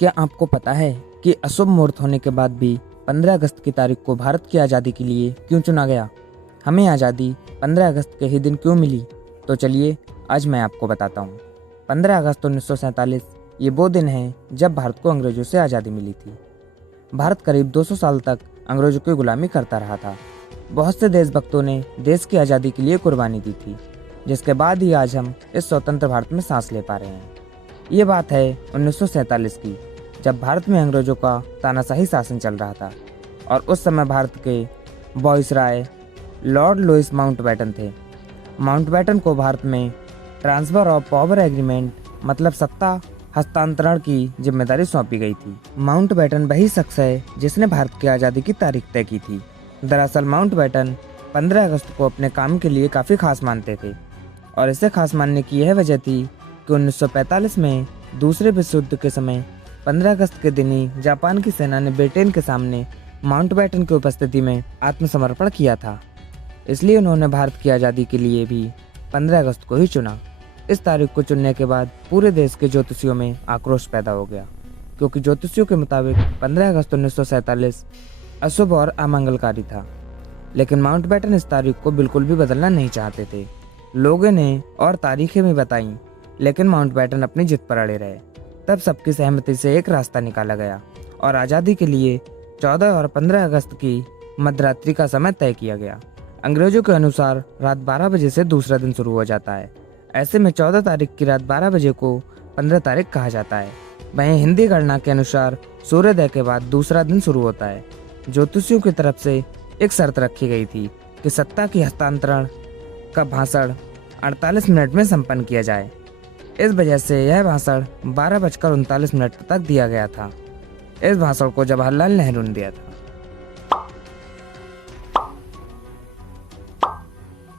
क्या आपको पता है कि अशुभ मुहूर्त होने के बाद भी 15 अगस्त की तारीख को भारत की आज़ादी के लिए क्यों चुना गया? हमें आज़ादी 15 अगस्त के ही दिन क्यों मिली? तो चलिए आज मैं आपको बताता हूँ। 15 अगस्त 1947 ये वो दिन है जब भारत को अंग्रेजों से आज़ादी मिली थी। भारत करीब 200 साल तक अंग्रेजों की गुलामी करता रहा था। बहुत से देशभक्तों ने देश की आज़ादी के लिए कुर्बानी दी थी, जिसके बाद ही आज हम इस स्वतंत्र भारत में सांस ले पा रहे हैं। ये बात है 1947 की, जब भारत में अंग्रेजों का तानाशाही शासन चल रहा था और उस समय भारत के वायसराय लॉर्ड लुईस माउंटबेटन थे। माउंटबेटन को भारत में ट्रांसफर ऑफ पावर एग्रीमेंट मतलब सत्ता हस्तांतरण की जिम्मेदारी सौंपी गई थी। माउंटबेटन वही शख्स है जिसने भारत की आज़ादी की तारीख तय की थी। दरअसल माउंटबेटन 15 अगस्त को अपने काम के लिए काफ़ी खास मानते थे और इसे खास मानने की यह वजह थी कि 1945 में दूसरे विश्व युद्ध के समय 15 अगस्त के दिन ही जापान की सेना ने ब्रिटेन के सामने माउंटबेटन की उपस्थिति में आत्मसमर्पण किया था। इसलिए उन्होंने भारत की आज़ादी के लिए भी 15 अगस्त को ही चुना। इस तारीख को चुनने के बाद पूरे देश के ज्योतिषियों में आक्रोश पैदा हो गया, क्योंकि ज्योतिषियों के मुताबिक 15 अगस्त 1947 अशुभ और अमंगलकारी था। लेकिन माउंटबेटन इस तारीख को बिल्कुल भी बदलना नहीं चाहते थे। लोगों ने और तारीखें भी बताईं, लेकिन माउंटबेटन अपनी जिद पर अड़े रहे। तब सबकी सहमति से एक रास्ता निकाला गया और आज़ादी के लिए 14 और 15 अगस्त की मध्यरात्रि का समय तय किया गया। अंग्रेजों के अनुसार रात 12 बजे से दूसरा दिन शुरू हो जाता है। ऐसे में 14 तारीख की रात 12 बजे को 15 तारीख कहा जाता है। वहीं हिंदी गणना के अनुसार सूर्योदय के बाद दूसरा दिन शुरू होता है। ज्योतिषियों की तरफ से एक शर्त रखी गई थी कि सत्ता की हस्तांतरण का भाषण 48 मिनट में संपन्न किया जाए। इस वजह से यह भाषण 12:39 तक दिया गया था। इस भाषण को जवाहरलाल नेहरू ने दिया था।